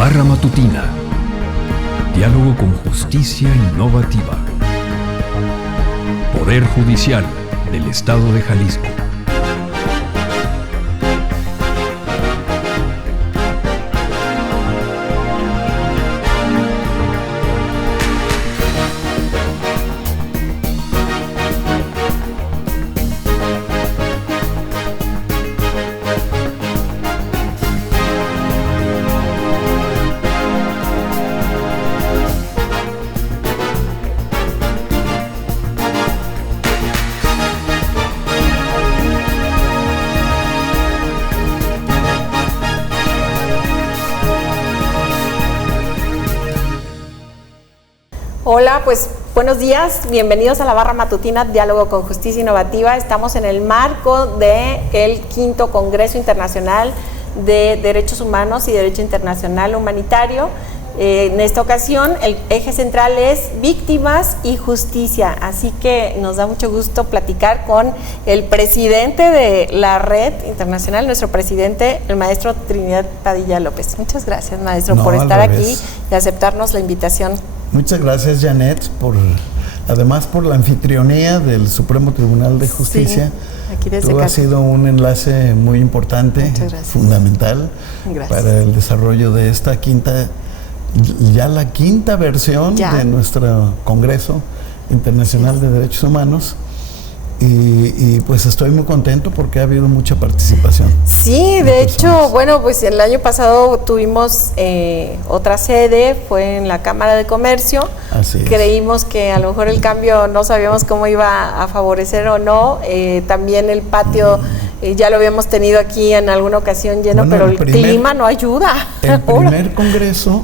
Barra Matutina. Diálogo con justicia innovativa. Poder Judicial del Estado de Jalisco. Hola, pues buenos días, bienvenidos a la Barra Matutina Diálogo con Justicia Innovativa. Estamos en el marco del quinto Congreso Internacional de Derechos Humanos y Derecho Internacional Humanitario. En esta ocasión el eje central es víctimas y justicia, así que nos da mucho gusto platicar con el presidente de la red internacional, nuestro presidente, el maestro Trinidad Padilla López. Muchas gracias, maestro, por estar aquí y aceptarnos la invitación. Muchas gracias, Janet, además por la anfitrionía del Supremo Tribunal de Justicia. Sí, aquí desde Tú casa. has sido un enlace muy importante, fundamental para el desarrollo de esta la quinta versión de nuestro Congreso Internacional de Derechos Humanos. Y pues estoy muy contento porque ha habido mucha participación. Sí, de hecho, bueno, pues el año pasado tuvimos otra sede, fue en la Cámara de Comercio. Así es. Creímos que a lo mejor el cambio no sabíamos cómo iba a favorecer o no. También el patio ya lo habíamos tenido aquí en alguna ocasión lleno, pero el clima no ayuda. El primer congreso,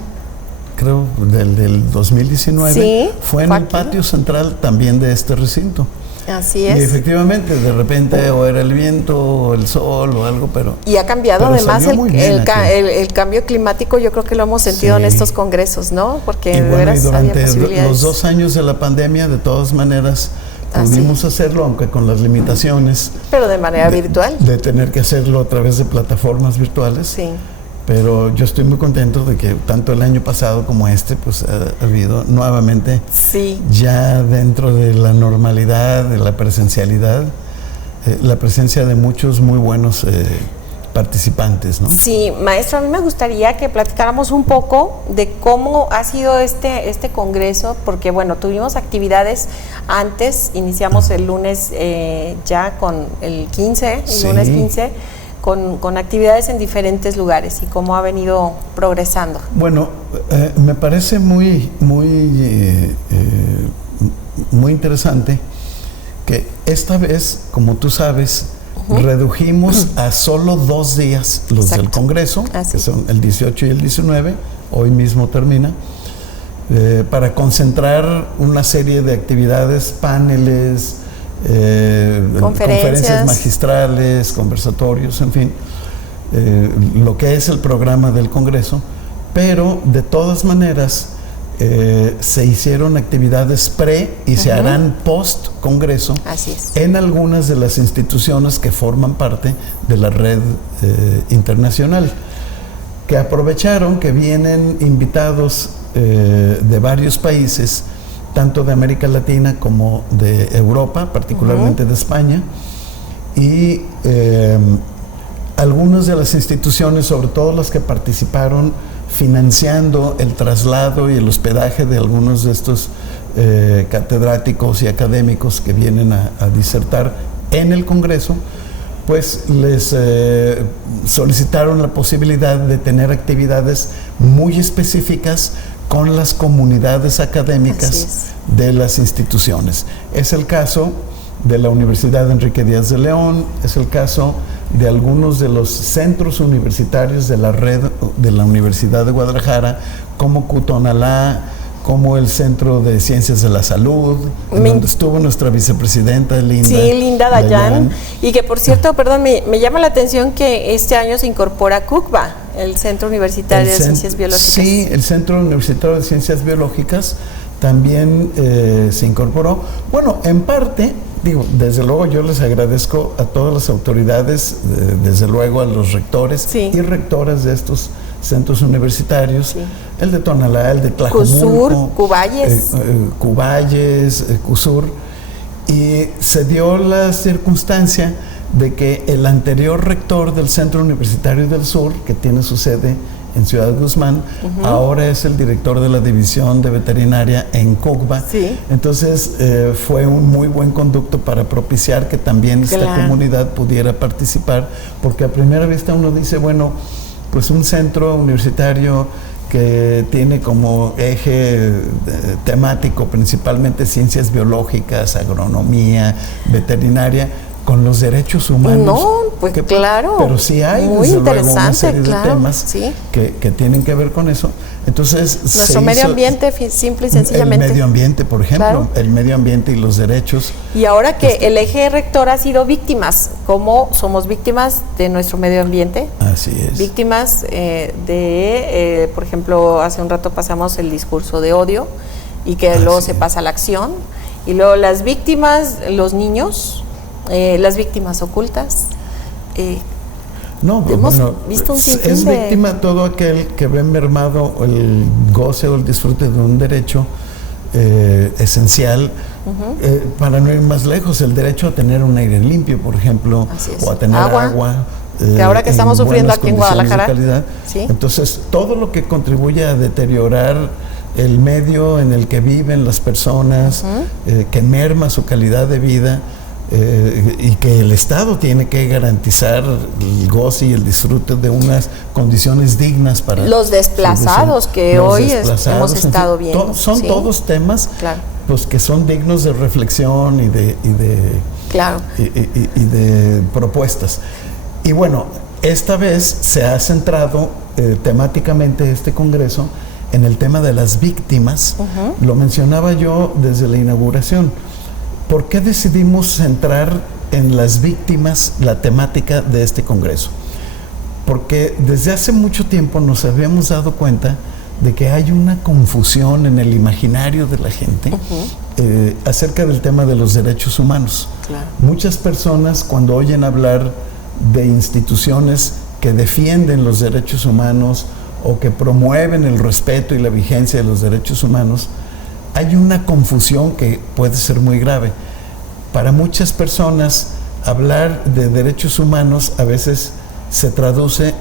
creo, del 2019, fue en el patio central también de este recinto. Así es. Y efectivamente, de repente o era el viento o el sol o algo, pero... Y ha cambiado además el cambio climático, yo creo que lo hemos sentido en estos congresos, ¿no? Porque y de veras durante había posibilidades. los 2 años de la pandemia, de todas maneras, pudimos hacerlo, aunque con las limitaciones. Pero de manera virtual. De tener que hacerlo a través de plataformas virtuales. Sí. Pero yo estoy muy contento de que tanto el año pasado como pues ha habido nuevamente, ya dentro de la normalidad, de la presencialidad, la presencia de muchos muy buenos participantes, ¿no? Sí, maestro, a mí me gustaría que platicáramos un poco de cómo ha sido este congreso, porque bueno, tuvimos actividades antes, iniciamos el lunes ya con el 15, lunes 15, con actividades en diferentes lugares y cómo ha venido progresando. Bueno, me parece muy interesante que esta vez, como tú sabes, redujimos a solo 2 días los del Congreso, que son el 18 y el 19, hoy mismo termina, para concentrar una serie de actividades, paneles, conferencias magistrales, conversatorios, en fin, lo que es el programa del Congreso, pero de todas maneras se hicieron actividades y se harán post-Congreso en algunas de las instituciones que forman parte de la red internacional, que aprovecharon que vienen invitados de varios países, tanto de América Latina como de Europa, particularmente de España, y algunas de las instituciones, sobre todo las que participaron financiando el traslado y el hospedaje de algunos de estos catedráticos y académicos que vienen a disertar en el Congreso, pues les solicitaron la posibilidad de tener actividades muy específicas con las comunidades académicas de las instituciones. Es el caso de la Universidad Enrique Díaz de León, es el caso de algunos de los centros universitarios de la red de la Universidad de Guadalajara, como Cutonalá, como el Centro de Ciencias de la Salud, donde estuvo nuestra vicepresidenta Linda Dayan, y que por cierto, perdón, me llama la atención que este año se incorpora CUCBA, el Centro Universitario de Ciencias Biológicas. Sí, el Centro Universitario de Ciencias Biológicas también se incorporó. Bueno, en parte, desde luego yo les agradezco a todas las autoridades, desde luego a los rectores y rectoras de estos centros universitarios, Sí. el de Tonalá, el de Tlajomulco, CUSUR, Cuballes. Cuballes, CUSUR, y se dio la circunstancia de que el anterior rector del Centro Universitario del Sur, que tiene su sede en Ciudad Guzmán, ahora es el director de la División de Veterinaria en Cogba. Sí. Entonces fue un muy buen conducto para propiciar que también esta Claro. comunidad pudiera participar, porque a primera vista uno dice, bueno, pues un centro universitario que tiene como eje temático principalmente ciencias biológicas, agronomía, veterinaria, con los derechos humanos. No, pues claro. Pero sí hay, muy desde luego, una interesante, serie de claro, temas sí. que tienen que ver con eso. Entonces, Nuestro medio ambiente, simple y sencillamente. El medio ambiente, por ejemplo, Claro. el medio ambiente y los derechos. Y ahora que el eje rector ha sido víctimas, ¿cómo somos víctimas de nuestro medio ambiente? Así es. Víctimas por ejemplo, hace un rato pasamos el discurso de odio y que luego se pasa a la acción. Y luego las víctimas, los niños, las víctimas ocultas. No, hemos bueno, visto un sinfín es de- víctima todo aquel que ve mermado el goce o el disfrute de un derecho esencial, para no ir más lejos, el derecho a tener un aire limpio, por ejemplo, Así es. o a tener agua. Que ahora que estamos sufriendo buenas aquí en condiciones de Guadalajara. calidad. Sí. Entonces, todo lo que contribuye a deteriorar el medio en el que viven las personas, que merma su calidad de vida, y que el Estado tiene que garantizar el goce y el disfrute de unas condiciones dignas para Los desplazados que los hoy desplazados, hemos en estado fin, viendo. son Sí. todos temas, Claro. pues, que son dignos de reflexión y de Claro. y de propuestas. Y bueno, esta vez se ha centrado temáticamente este congreso en el tema de las víctimas. Lo mencionaba yo desde la inauguración. ¿Por qué decidimos centrar en las víctimas la temática de este congreso? Porque desde hace mucho tiempo nos habíamos dado cuenta de que hay una confusión en el imaginario de la gente acerca del tema de los derechos humanos. Claro. Muchas personas, cuando oyen hablar de instituciones que defienden los derechos humanos o que promueven el respeto y la vigencia de los derechos humanos, hay una confusión que puede ser muy grave. Para muchas personas, hablar de derechos humanos a veces se traduce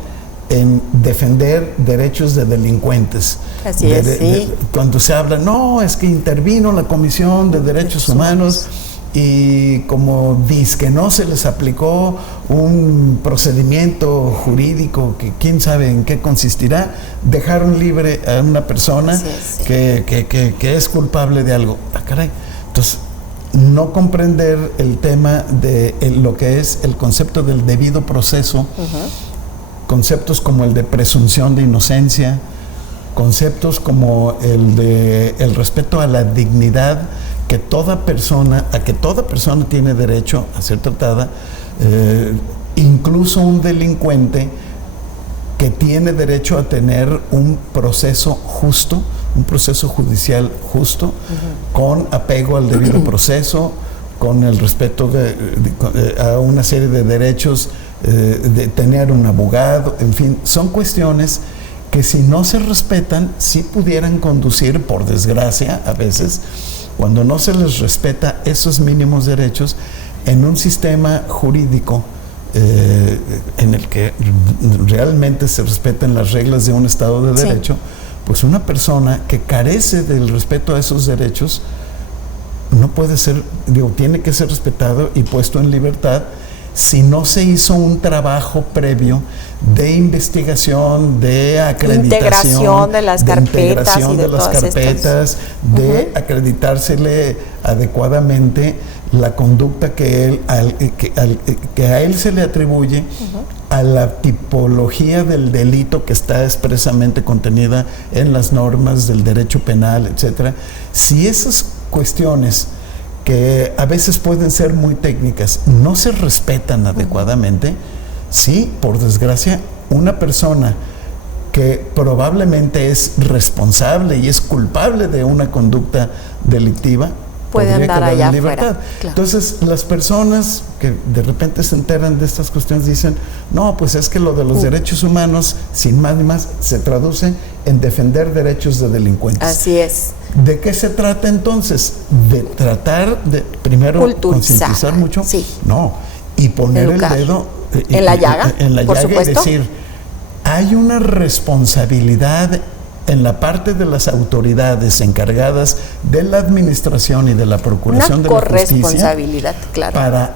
en defender derechos de delincuentes. Así es, sí. Cuando se habla, no, es que intervino la Comisión de Derechos Humanos y como dice que no se les aplicó un procedimiento jurídico que quién sabe en qué consistirá, dejaron libre a una persona Así es, sí. que es culpable de algo. Ah, caray. Entonces, no comprender el tema de lo que es el concepto del debido proceso, conceptos como el de presunción de inocencia, conceptos como el de el respeto a la dignidad a que toda persona tiene derecho a ser tratada, incluso un delincuente que tiene derecho a tener un proceso justo, un proceso judicial justo, con apego al debido proceso, con el respeto a una serie de derechos, de tener un abogado, en fin, son cuestiones que si no se respetan, sí pudieran conducir, por desgracia, a veces, cuando no se les respeta esos mínimos derechos, en un sistema jurídico en el que realmente se respetan las reglas de un Estado de Derecho, sí, pues una persona que carece del respeto a esos derechos no puede ser, tiene que ser respetado y puesto en libertad si no se hizo un trabajo previo de investigación, de acreditación, integración de las carpetas y de las todas carpetas, de acreditársele adecuadamente la conducta que a él se le atribuye a la tipología del delito que está expresamente contenida en las normas del derecho penal, etcétera. Si esas cuestiones que a veces pueden ser muy técnicas no se respetan adecuadamente, sí, por desgracia, una persona que probablemente es responsable y es culpable de una conducta delictiva puede andar quedar allá en libertad. afuera. Claro. Entonces, las personas que de repente se enteran de estas cuestiones dicen, no, pues es que lo de los derechos humanos, sin más ni más, se traduce en defender derechos de delincuentes. Así es. ¿De qué se trata entonces? De tratar de, primero, concientizar mucho. Sí. No, y poner Educar. el dedo en la llaga, por supuesto. Y decir, hay una responsabilidad en la parte de las autoridades encargadas de la administración y de la procuración de la justicia, corresponsabilidad, claro, para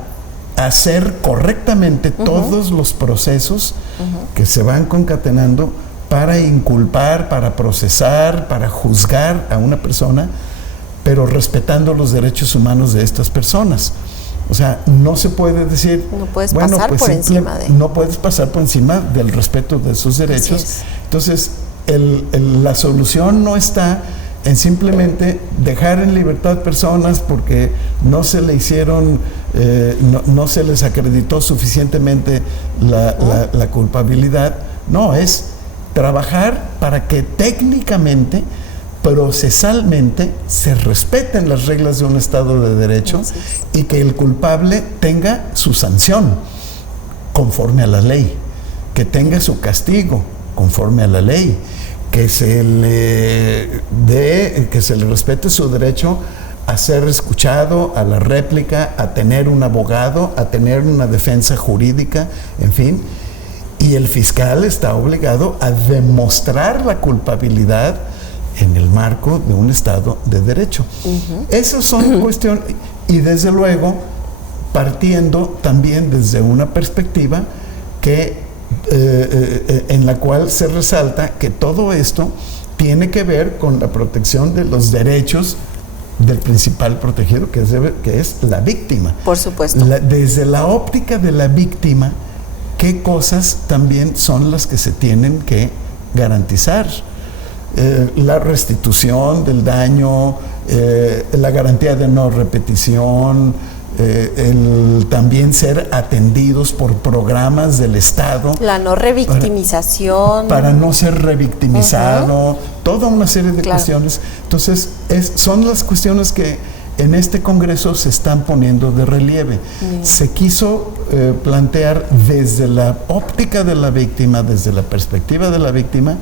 hacer correctamente todos los procesos que se van concatenando para inculpar, para procesar, para juzgar a una persona, pero respetando los derechos humanos de estas personas. O sea, no se puede decir, no puedes pasar por encima de... No puedes pasar por encima del respeto de sus derechos. Entonces, la solución no está en simplemente dejar en libertad personas porque no se le hicieron, no se les acreditó suficientemente la culpabilidad. No, es trabajar para que técnicamente, procesalmente, se respeten las reglas de un Estado de Derecho y que el culpable tenga su sanción conforme a la ley, que tenga su castigo conforme a la ley, que se le respete su derecho a ser escuchado, a la réplica, a tener un abogado, a tener una defensa jurídica, en fin. Y el fiscal está obligado a demostrar la culpabilidad en el marco de un Estado de Derecho. Esas son cuestiones, y desde luego partiendo también desde una perspectiva que en la cual se resalta que todo esto tiene que ver con la protección de los derechos del principal protegido, que es la víctima. Por supuesto. Desde la óptica de la víctima, ¿qué cosas también son las que se tienen que garantizar? La restitución del daño, la garantía de no repetición, el también ser atendidos por programas del Estado. La no revictimización. Para no ser revictimizado, toda una serie de cuestiones. Entonces, son las cuestiones que en este Congreso se están poniendo de relieve. Se quiso plantear desde la óptica de la víctima, desde la perspectiva de la víctima,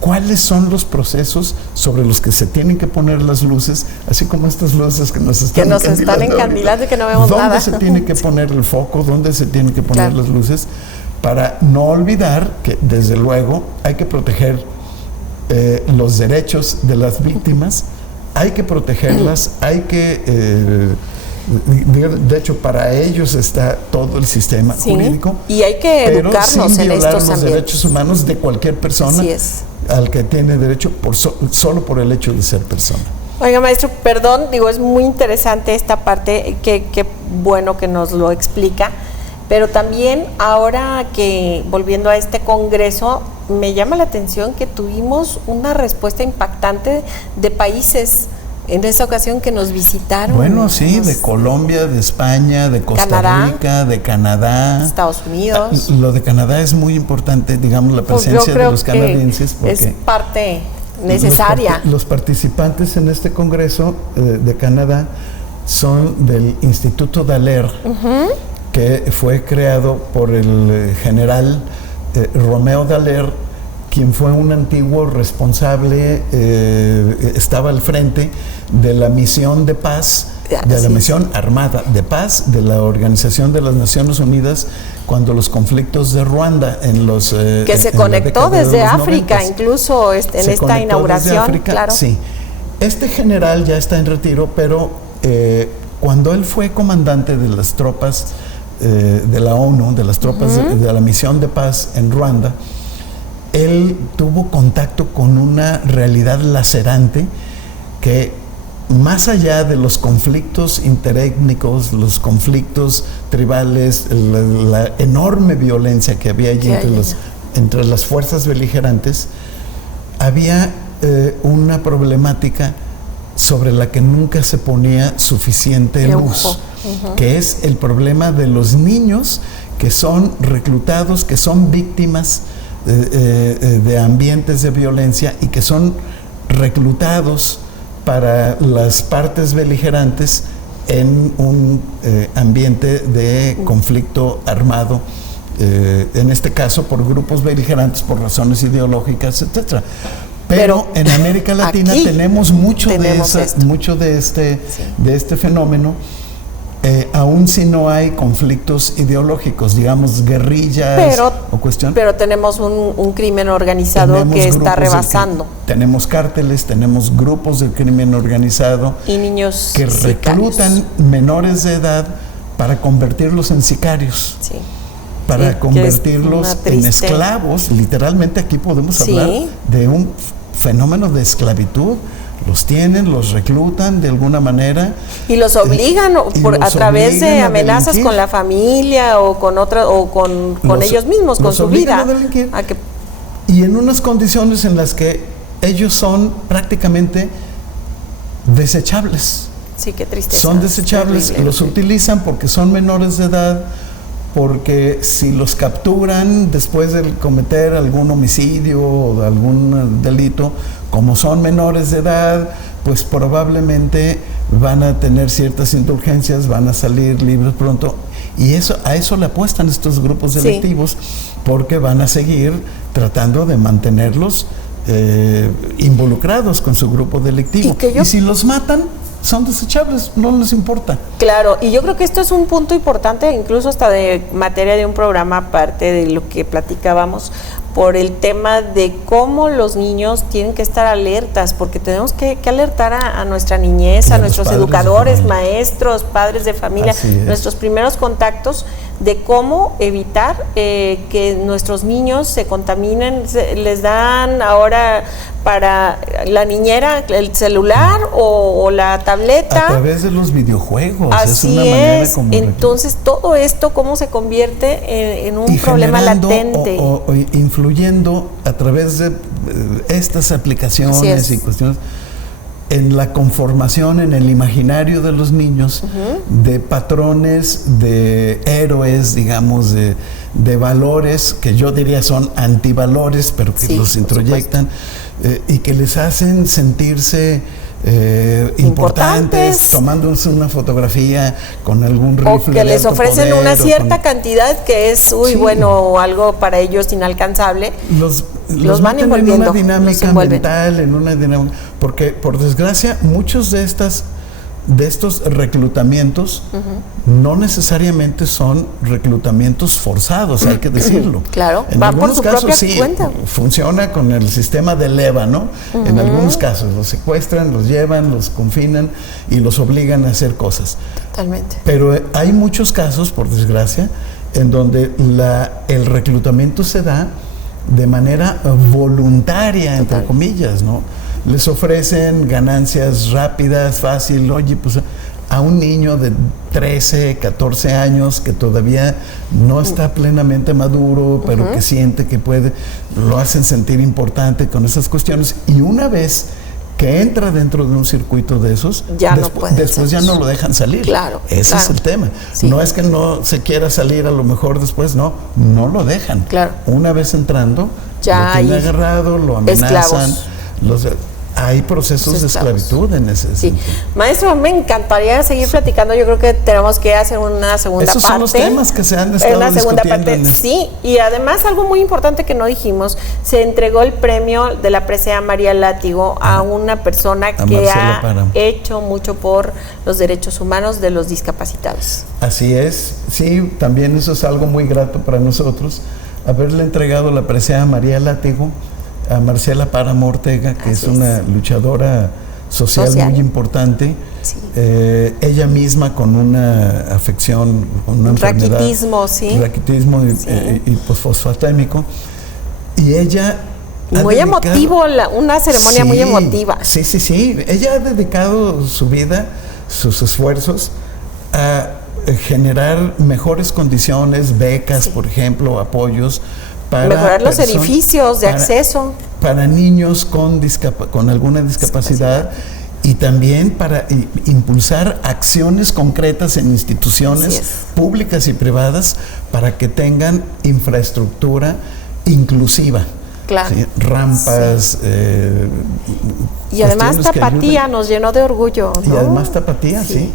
cuáles son los procesos sobre los que se tienen que poner las luces, así como estas luces que nos están encandilando y que no vemos nada. ¿Dónde se tiene que poner el foco? ¿Dónde se tienen que poner las luces? Para no olvidar que, desde luego, hay que proteger los derechos de las víctimas, hay que protegerlas, hay que... de hecho, para ellos está todo el sistema jurídico. Y hay que educarnos en estos los derechos humanos de cualquier persona al que tiene derecho solo por el hecho de ser persona. Oiga, maestro, perdón, es muy interesante esta parte, que bueno que nos lo explica, pero también ahora que, volviendo a este congreso, me llama la atención que tuvimos una respuesta impactante de países en esa ocasión que nos visitaron. Bueno, sí, de Colombia, de España, de Costa Rica, de Canadá. Estados Unidos. Lo de Canadá es muy importante, digamos, la presencia de los canadienses. Porque es parte necesaria. Los participantes en este congreso de Canadá son del Instituto Dallaire, que fue creado por el general Romeo Dallaire, quien fue un antiguo responsable, estaba al frente de la misión de paz, de la misión armada de paz de la Organización de las Naciones Unidas cuando los conflictos de Ruanda que se conectó desde África, incluso en esta inauguración. África, claro. Sí. Este general ya está en retiro, pero cuando él fue comandante de las tropas de la ONU, de las tropas de la misión de paz en Ruanda, él tuvo contacto con una realidad lacerante que, más allá de los conflictos interétnicos, los conflictos tribales, la enorme violencia que había allí entre las fuerzas beligerantes, había una problemática sobre la que nunca se ponía suficiente luz, que es el problema de los niños que son reclutados, que son víctimas de ambientes de violencia y que son reclutados para las partes beligerantes en un ambiente de conflicto armado, en este caso por grupos beligerantes, por razones ideológicas, etcétera. Pero en América Latina tenemos mucho de este fenómeno, aun si no hay conflictos ideológicos, digamos guerrillas o cuestiones. Pero tenemos un crimen organizado que está rebasando. Tenemos cárteles, tenemos grupos de crimen organizado y niños que reclutan menores de edad para convertirlos en sicarios. Sí. Para convertirlos en esclavos. Literalmente aquí podemos hablar de un fenómeno de esclavitud. Los tienen, los reclutan de alguna manera. Y los obligan a través de amenazas con la familia o con otra, o con ellos mismos, con su vida. Y en unas condiciones en las que ellos son prácticamente desechables. Sí, qué tristeza. Son desechables, los utilizan porque son menores de edad, porque si los capturan después de cometer algún homicidio o algún delito, como son menores de edad, pues probablemente van a tener ciertas indulgencias, van a salir libres pronto, y a eso le apuestan estos grupos delictivos, porque van a seguir tratando de mantenerlos involucrados con su grupo delictivo. Y si los matan, son desechables, no les importa. Claro, y yo creo que esto es un punto importante, incluso hasta de materia de un programa aparte de lo que platicábamos, por el tema de cómo los niños tienen que estar alertas, porque tenemos que alertar a nuestra niñez, a nuestros educadores, maestros, padres de familia, nuestros primeros contactos, de cómo evitar que nuestros niños se contaminen. Les dan ahora para la niñera el celular o la tableta. A través de los videojuegos. Así es. Entonces, todo esto, ¿cómo se convierte en un problema latente? O influyendo a través de estas aplicaciones y cuestiones en la conformación, en el imaginario de los niños, de patrones, de héroes, digamos, de valores que yo diría son antivalores, pero que los introyectan y que les hacen sentirse importantes, tomándose una fotografía con algún rifle. O que les ofrecen una cierta cantidad que es, bueno, algo para ellos inalcanzable. Los van envolviendo. En una dinámica mental, porque por desgracia muchos de estos reclutamientos no necesariamente son reclutamientos forzados, hay que decirlo. Claro, en algunos casos sí, funciona con el sistema de leva, ¿no? En algunos casos los secuestran, los llevan, los confinan y los obligan a hacer cosas. Totalmente. Pero hay muchos casos, por desgracia, en donde el reclutamiento se da de manera voluntaria, entre comillas, ¿no? Les ofrecen ganancias rápidas, fácil. Oye, pues a un niño de 13, 14 años que todavía no está plenamente maduro, pero que siente que puede, lo hacen sentir importante con esas cuestiones. Y una vez que entra dentro de un circuito de esos, después ya no lo dejan salir. Claro, ese es el tema. Sí. No es que no se quiera salir a lo mejor después, no lo dejan. Claro. Una vez entrando, ya lo tienen agarrado, lo amenazan. Hay procesos de esclavitud en ese sentido. Maestro, me encantaría seguir platicando. Yo creo que tenemos que hacer una segunda parte. Esos son los temas que se han estado discutiendo. Sí, y además algo muy importante que no dijimos, se entregó el premio de la presea María Látigo a una persona que ha hecho mucho por los derechos humanos de los discapacitados. Así es, sí, también eso es algo muy grato para nosotros, haberle entregado la presea María Látigo a Marcela Páramo Ortega, que es una luchadora social muy importante. Sí. Ella misma con una afección, con una enfermedad, raquitismo y posfosfatémico. Y ella muy emotivo, una ceremonia muy emotiva. Sí. Ella ha dedicado su vida, sus esfuerzos a generar mejores condiciones, becas, por ejemplo, apoyos, para mejorar los edificios de acceso para niños con alguna discapacidad y también para impulsar acciones concretas en instituciones públicas y privadas para que tengan infraestructura inclusiva. Claro. ¿sí? Rampas. Y además Tapatía nos llenó de orgullo, ¿no? Y además Tapatía, sí.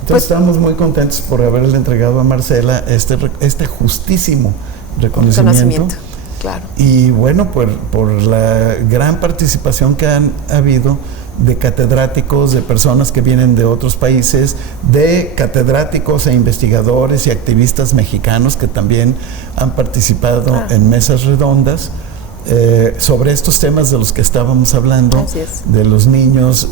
Entonces Pues, estamos muy contentos por haberle entregado a Marcela este justísimo reconocimiento. Claro. Y bueno, por la gran participación que han habido de catedráticos, de personas que vienen de otros países, de catedráticos e investigadores y activistas mexicanos que también han participado en mesas redondas sobre estos temas de los que estábamos hablando, de los niños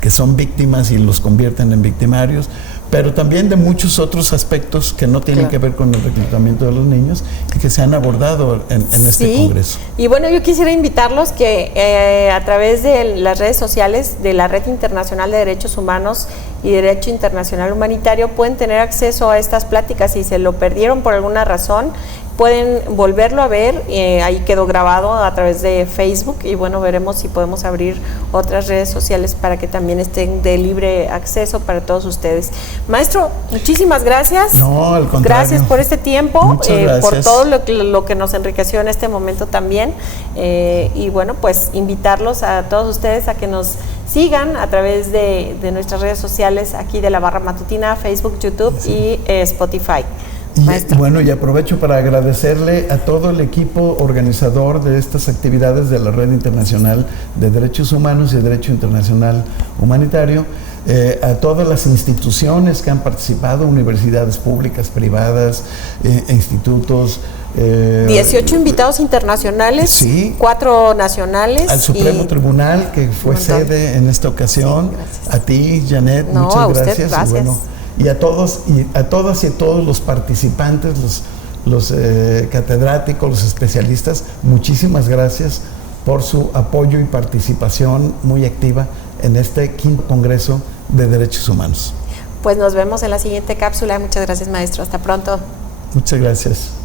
que son víctimas y los convierten en victimarios, pero también de muchos otros aspectos que no tienen que ver con el reclutamiento de los niños y que se han abordado en este congreso. Y bueno, yo quisiera invitarlos que a través de las redes sociales de la Red Internacional de Derechos Humanos y Derecho Internacional Humanitario pueden tener acceso a estas pláticas. Si se lo perdieron por alguna razón, pueden volverlo a ver, ahí quedó grabado a través de Facebook y bueno, veremos si podemos abrir otras redes sociales para que también estén de libre acceso para todos ustedes. Maestro, muchísimas gracias. No, al contrario. Gracias por este tiempo, por todo lo que nos enriqueció en este momento también. Y bueno, pues invitarlos a todos ustedes a que nos sigan a través de nuestras redes sociales aquí de la Barra Matutina, Facebook, YouTube y Spotify. Y, bueno, y aprovecho para agradecerle a todo el equipo organizador de estas actividades de la Red Internacional de Derechos Humanos y Derecho Internacional Humanitario, a todas las instituciones que han participado, universidades públicas, privadas, institutos. 18 invitados internacionales, sí, 4 nacionales. Al Supremo Tribunal, que fue sede en esta ocasión. Sí, a ti, Janet, muchas gracias. Gracias. Y bueno, y a todas y todos los participantes, los catedráticos, los especialistas, muchísimas gracias por su apoyo y participación muy activa en este 5º Congreso de Derechos Humanos. Pues nos vemos en la siguiente cápsula. Muchas gracias, maestro. Hasta pronto. Muchas gracias.